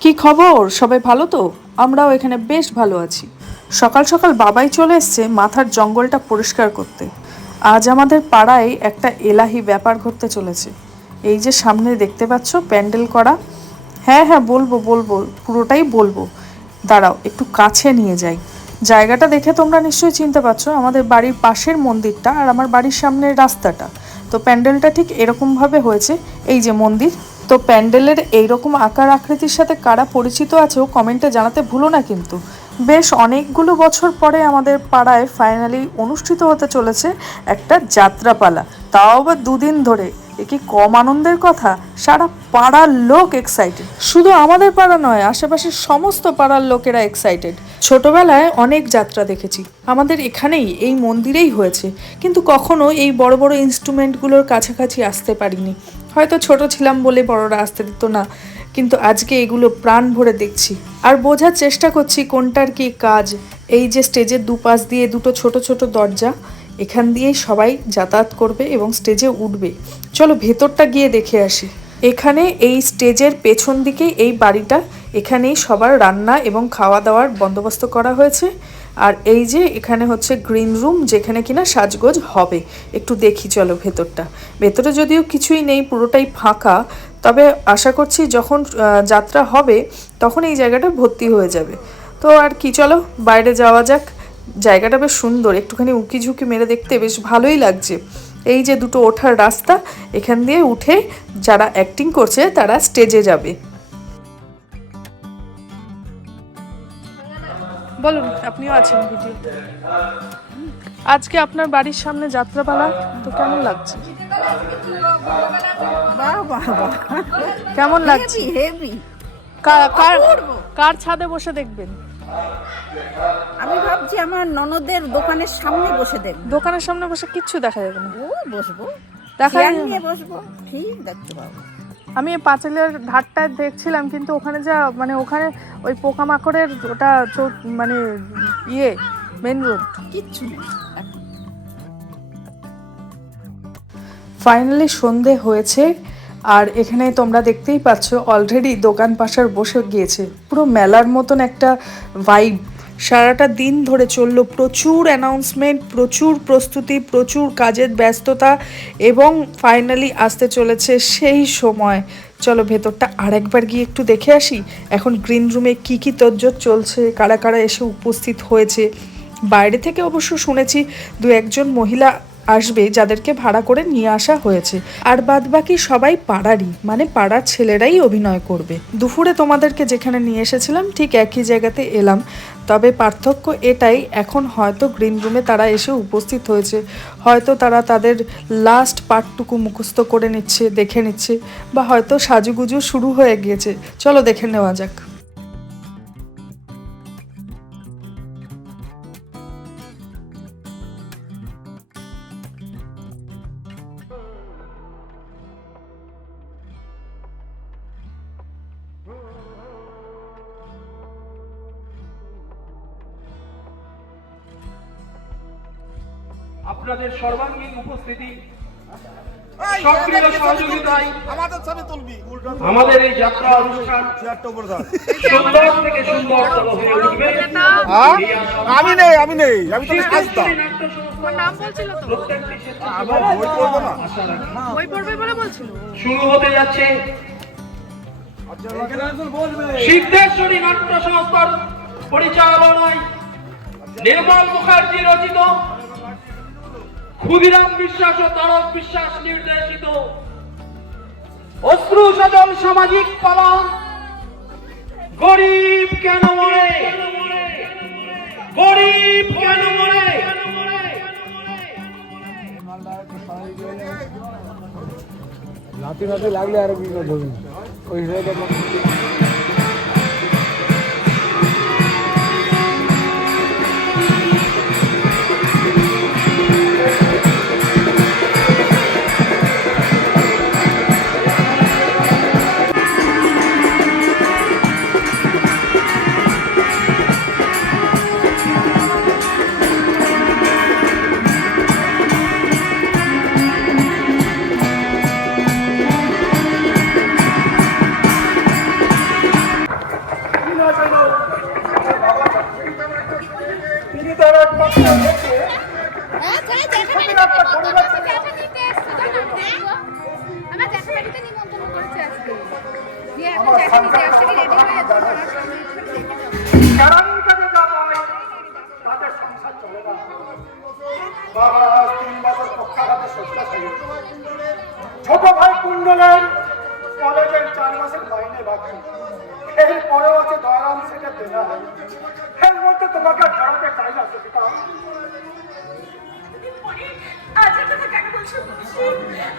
কি খবর? সবাই ভালো তো? আমরাও এখানে বেশ ভালো আছি। সকাল সকাল বাবাই চলে এসছে মাথার জঙ্গলটা পরিষ্কার করতে। আজ আমাদের পাড়ায় একটা এলাহি ব্যাপার ঘটতে চলেছে। এই যে সামনে দেখতে পাচ্ছ, প্যান্ডেল করা। হ্যাঁ হ্যাঁ বলব বলব, পুরোটাই বলব। দাঁড়াও, একটু কাছে নিয়ে যাই। জায়গাটা দেখে তোমরা নিশ্চয়ই চিনতে পারছ, আমাদের বাড়ির পাশের মন্দিরটা আর আমার বাড়ির সামনের রাস্তাটা। তো প্যান্ডেলটা ঠিক এরকমভাবে হয়েছে। এই যে মন্দির, তো প্যান্ডেলের এইরকম আকার আকৃতির সাথে কারা পরিচিত আছে ও কমেন্টে জানাতে ভুলো না কিন্তু। বেশ অনেকগুলো বছর পরে আমাদের পাড়ায় ফাইনালি অনুষ্ঠিত হতে চলেছে একটা যাত্রাপালা। তাও আবার দুদিন ধরে। এ কি কম আনন্দের কথা? সারা পাড়ার লোক এক্সাইটেড শুধু আমাদের পাড়া নয়, আশেপাশের সমস্ত পাড়ার লোকেরা এক্সাইটেড ছোটবেলায় অনেক যাত্রা দেখেছি। আমাদের এখানেই, এই মন্দিরেই হয়েছে। কিন্তু কখনো এই বড় বড় ইনস্ট্রুমেন্টগুলোর কাছাকাছি আসতে পারিনি। হয়তো ছোট ছিলাম বলে বড়রা আসতে দিত না, কিন্তু আজকে এগুলো প্রাণ ভরে দেখছি। আর বোঝার চেষ্টা করছি কোনটার কি কাজ। এই যে স্টেজের দুপাশ দিয়ে দুটো ছোট ছোট দরজা এখান দিয়েই সবাই যাতায়াত করবে এবং স্টেজে উঠবে। চলো ভেতরটা গিয়ে দেখে আসি। এখানে এই স্টেজের পেছন দিকে এই বাড়িটা, এখানেই সবার রান্না এবং খাওয়া দাওয়ার বন্দোবস্ত করা হয়েছে। আর এই যে এখানে হচ্ছে গ্রিন রুম যেখানে কিনা সাজগোজ হবে। একটু দেখি চলো ভেতরটা। ভেতরে যদিও কিছুই নেই, পুরোটাই ফাঁকা, তবে আশা করছি যখন যাত্রা হবে, তখন এই জায়গাটা ভর্তি হয়ে যাবে। তো আর কি, চলো বাইরে যাওয়া যাক। জায়গাটা বেশ সুন্দর একটুখানি উকি ঝুঁকি মেরে দেখতে বেশ ভালোই লাগছে। এই যে দুটো ওঠার রাস্তা এখান দিয়ে উঠে যারা অ্যাক্টিং করছে তারা স্টেজে যাবে। বলুন আপনিও আছেন ভিডিওতে? আজকে আপনার বাড়ির সামনে যাত্রাপালা তো কেমন লাগছে? কেমন লাগছে? হেভি হেভি কার কার ছাদে বসে দেখবেন? আমি ভাবছি আমার ননদের দোকানের সামনে বসে দেখব। দোকানের সামনে বসে কিচ্ছু দেখা যাবে না। ও বসবো। দেখা নিয়ে বসবো। ঠিক দেখতে পাবো। আমি পাঁচিলের ধারটায় দেখছিলাম কিন্তু ওখানে যা মানে ওখানে ওই পোকামাকড়ের ওটা মানে ইয়ে মেন রোড কিচ্ছু ফাইনালি সন্ধে হয়েছে। আর এখানে তোমরা দেখতেই পাচ্ছ অলরেডি দোকান পাশার বসে গিয়েছে। পুরো মেলার মতন একটা ভাইব সারাটা দিন ধরে চলল প্রচুর অ্যানাউন্সমেন্ট প্রচুর প্রস্তুতি, প্রচুর কাজের ব্যস্ততা এবং ফাইনালি আসতে চলেছে সেই সময়। চলো ভেতরটা আরেকবার গিয়ে একটু দেখে আসি। এখন গ্রিন রুমে কি কি তজ্জত চলছে, কারা কারা এসে উপস্থিত হয়েছে? বাইরে থেকে অবশ্য শুনেছি দু একজন মহিলা আসবে যাদেরকে ভাড়া করে নিয়ে আসা হয়েছে। আর বাদবাকি সবাই পাড়ারই মানে পাড়ার ছেলেরাই অভিনয় করবে। দুপুরে তোমাদেরকে যেখানে নিয়ে এসেছিলাম, ঠিক একই জায়গাতে এলাম। তবে পার্থক্য এটাই, এখন হয়তো গ্রিন রুমে তারা এসে উপস্থিত হয়েছে। হয়তো তারা তাদের লাস্ট পার্টটুকু মুখস্থ করে নিচ্ছে, দেখে নিচ্ছে, বা হয়তো সাজুগুজু শুরু হয়ে গিয়েছে। চলো দেখে নেওয়া যাক। আপনাদের সর্বাঙ্গীন উপস্থিতি সক্রিয় সহযোগিতায় আমাদের ছবি তুলবি। আমাদের এই যাত্রা অনুষ্ঠান সুন্দর থেকে সুন্দরতর হয়ে উঠবে? আমি নেই আমি নেই আমি তো আসতাম শুরু হতে যাচ্ছে সিদ্ধেশ্বরী নাট্য সংস্থার পরিচালনায় নির্মল মুখার্জি রচিত ক্ষুদিরাম বিশ্বাস ও তারক বিশ্বাস নির্দেশিত। অশ্রু সজল সামাজিক পালন গরিব কেন মরে? গরিব কেন মরে? নাতি নাতি লাগলে আর কি ওই আমার এর মধ্যে তোমাকে জড়াতে চাই না সুবিধা আজ এই কথা কেন বলছো?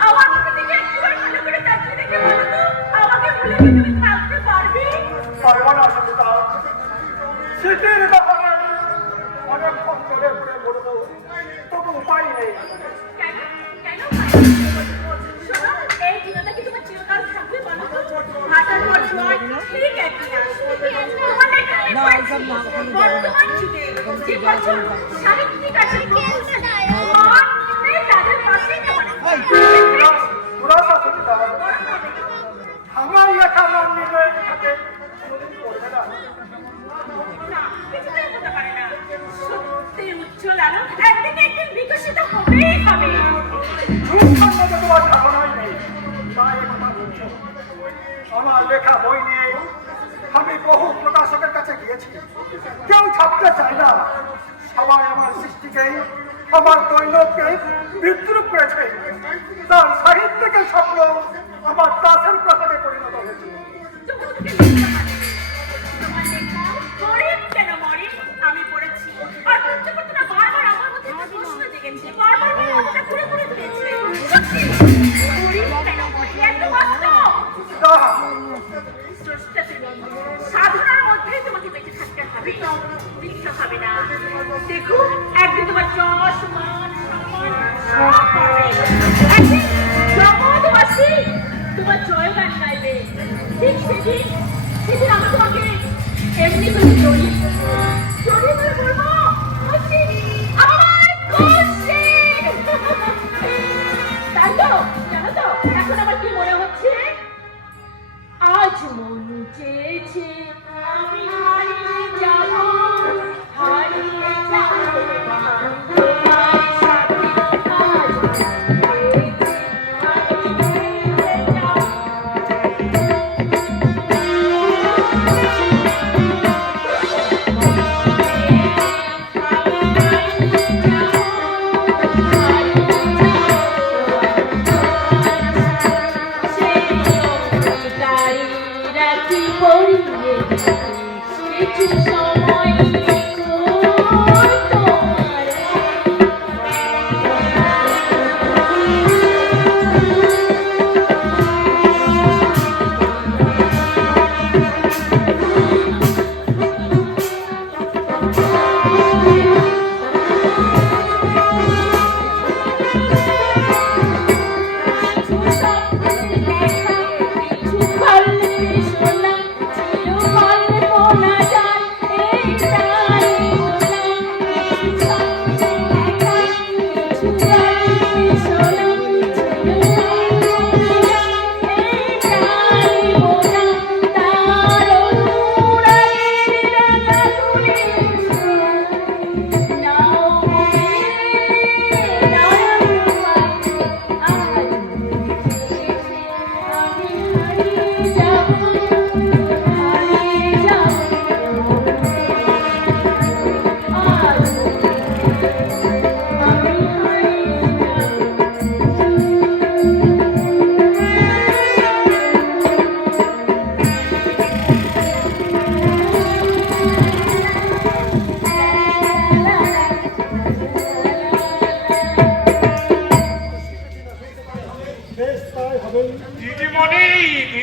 আমার মুখের দিকে একবার ভালো করে তাকিয়ে দেখে বলো তো, আমাকে ভুলে কি তুমি থাকতে পারবে? পারব না সুবিধা স্মৃতির ব্যাপারে অনেকক্ষণ চলে পড়ে বলব তবু উপায় নেই কেন? কেন শোনো, এই দিনটা কি তোমার চিরকাল থাকবে বলো তো? হাঁটার পর নয়, ঠিক একদিন আসবে। তোমাদের কানে পড়েছি, ঠিক সেদিন সেদিন আমি তোমাকে এমনি করে জড়িয়ে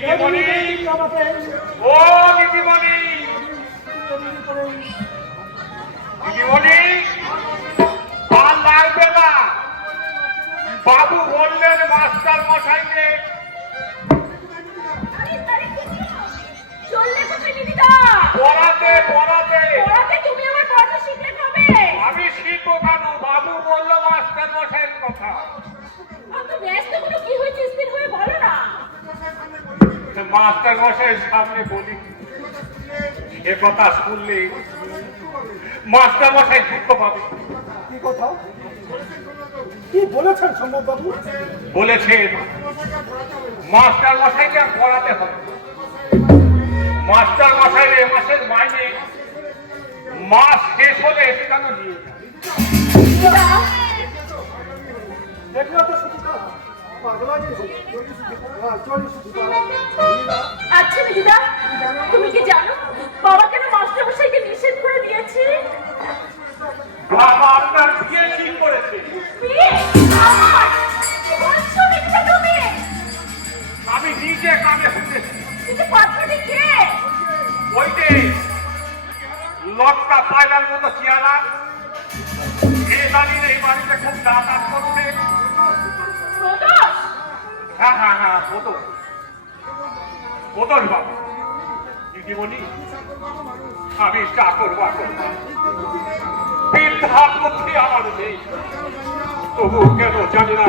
আমাকে ও দিদিমণি দিদিমণি আর লাগবে না বাবু বললেন মাস্টার মশাইকে? পড়াতে পড়াতে পড়াতে তুমি আমার পড়াতে শিখলে কবে? আমি শিখব কেন বাবু বলল মাস্টার মশাইয়ের কথা অত ব্যস্ত হলো কি হয়েছে স্থির হয়ে বলো না মাস্টার মশাইয়ের সামনে বলি। এ কথা শুনলে মাস্টার মশাই দুঃখ পাবে। কি কথা? কি বলেছেন সম্রাট বাবু বলেছেন মাস্টার মশাইকে আর পড়াতে হবে মাস্টার মশাই এ মাসের মাইনে মাস শেষ হলে এসে কেন নিয়ে দেখলে তো চল্লিশ আচ্ছা দিদা তুমি কি জানো বাবা কেন মাস্টার মশাইকে নিষেধ করে দিয়েছে বাবা আপনার বিয়ে ঠিক করেছে? আমি নিজে কানে শুনেছি? ওই যে লটকা পায়লার মতো চেয়ারা এ দাঁড়িয়ে এই বাড়িতে খুব যাতায়াত করছে? হ্যাঁ হ্যাঁ হ্যাঁ বোতল। বোতল বাবু। দিদিমণি, আমি চাকর বাকর বৃদ্ধা বুদ্ধি আমার নেই। তবু কেন জানি না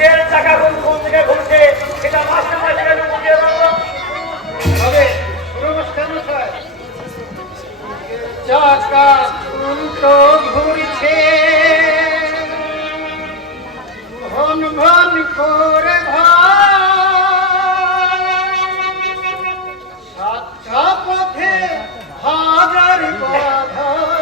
কেন টাকা কোন কোন থেকে ঘুরছে সেটা মাসে মাসে কেন উল্টো ঘুরছে ভন ভন করে সাতটা পথে হাজার বাধা।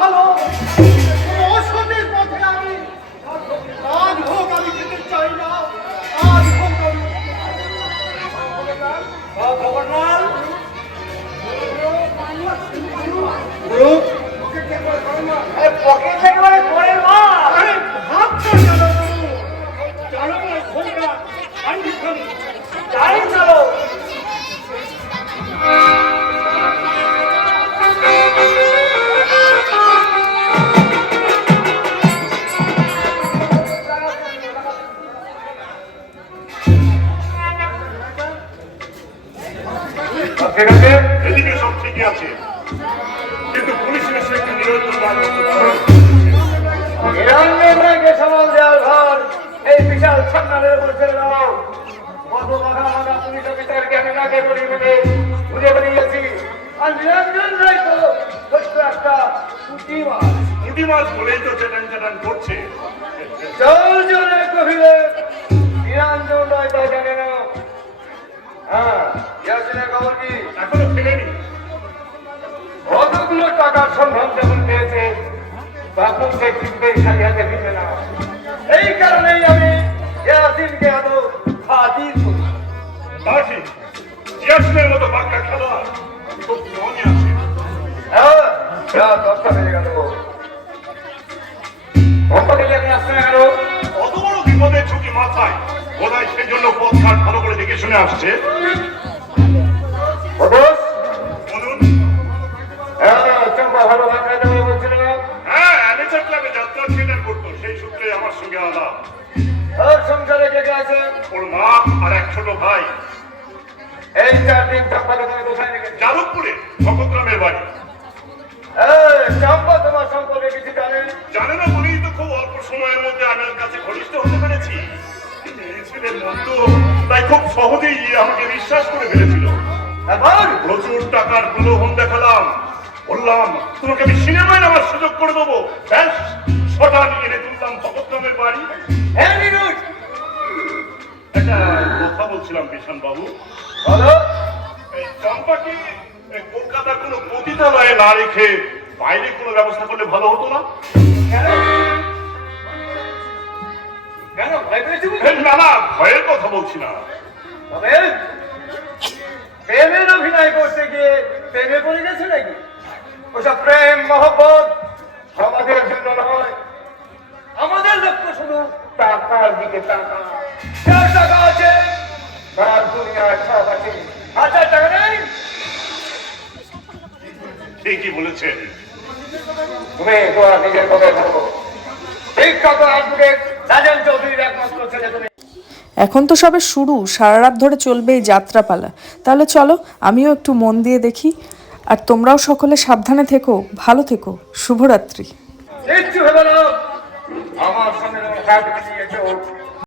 ভালো আমি আমি আমি পকেট একেবারে পরের মাল আরে ভাবছ জানো জানো না খোলটা আন্টি খোলি এখনও ফেলেনি? কতগুলো টাকার সন্ধান যেমন পেয়েছে তখন সে কিনতে হাতে ফিরবে না এই কারণেই আমি ইয়াসিনকে এত খাতির করি তা ইয়াসিনের মতো বাক্কা খেলা খুব মনে আছে। হ্যাঁ দশটা বেজে গেল। কোম্পানিতে আমি আসতে না গেল? কত বড় বিপদের ঝুঁকি মাথায় বোধহয় সেজন্য পথঘাট ভালো করে দেখে শুনে আসছে। বললাম তোমাকে আমি সিনেমায় নামার সুযোগ করে দেবো। ব্যাস ছটা নিয়ে এনে তুললাম ভগতরামের বাড়ি। হ্যাঁ নিরুজ। একটা কথা বলছিলাম বিশান বাবু বলো। এই চম্পাকে কলকাতার কোনো পতিতালয়ে না রেখে বাইরে কোনো ব্যবস্থা করলে ভালো হতো না? কেন? কেন ভয় পেয়েছি না না ভয়ের কথা বলছি না। তবে প্রেমের অভিনয় করতে গিয়ে প্রেমে পড়ে গেছে নাকি? ওসব প্রেম মহব্বত সমাজের জন্য নয়। আমাদের লক্ষ্য শুধু টাকার দিকে টাকা। টাকা আছে তার দুনিয়ার সব আছে। হাজার টাকা নেই। ঠিকই বলেছেন। তুমি তোমার নিজের কথায় থাকো। ঠিক রাজন চৌধুরীর একমাত্র ছেলে তুমি। এখন তো সবে শুরু সারা রাত ধরে চলবে এই যাত্রাপালা। তাহলে চলো আমিও একটু মন দিয়ে দেখি। আর তোমরাও সকলে সাবধানে থেকো ভালো থেকো। শুভরাত্রি। আমার সঙ্গে